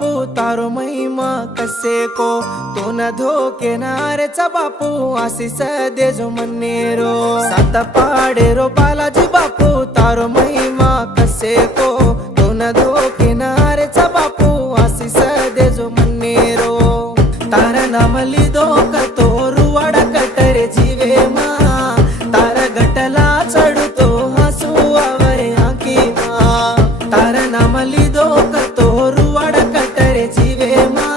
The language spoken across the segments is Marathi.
बापू तारो महिमा कसे को तो न धोके नारे चा बापू आशीष दे जो मन्नेरो सात पाडे रो बालाजी बापू तारो महिमा कसे को तो न धोके नारे चा बापू आशीष दे जो मन्नेरो तार नाम लिदो कतो रुवाड कटरे जीवे मा तार गटला चढतो हसू आवरे आंखी मा तार नाम लिदो कतो रुवाड कटरे जीवे मा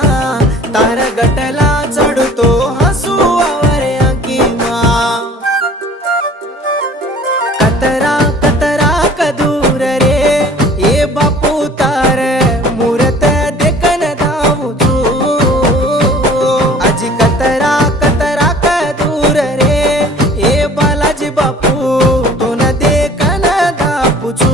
तार गटला चढतो हसू आवरे आंखी मा कतरा कतरा कदूर रे ये बापू तार मूरत देखन धावू तू आजी कतरा कतरा कदूर रे ये बालाजी बापू तो न देखन धापू छू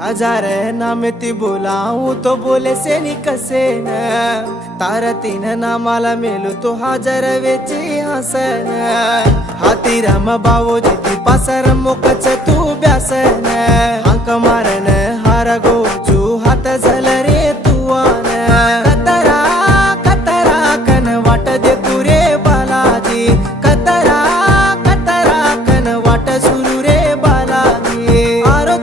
हजार नाम ती बोलाऊं तो बोले से नी कसे न तार तीन नामाला मेलू तो हजार वेची हसन हाती राम बावो जिती पासर मोकच तू ब्यासन हांक मारन हार गोचू हात झल रे तुवान कतरा कतरा कन वाट दे तू रे बालाजी कतरा कतरा कन वाट सुरू रे बालाजी आरो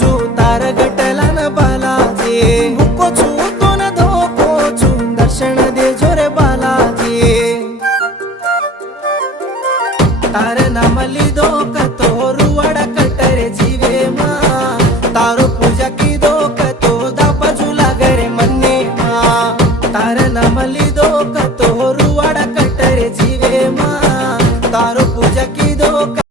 चू तार गटला न बालाजी भुको छू तो न धोको छू दर्शन दे जोरे बालाजी तार नाम लिदो कतो रुवाड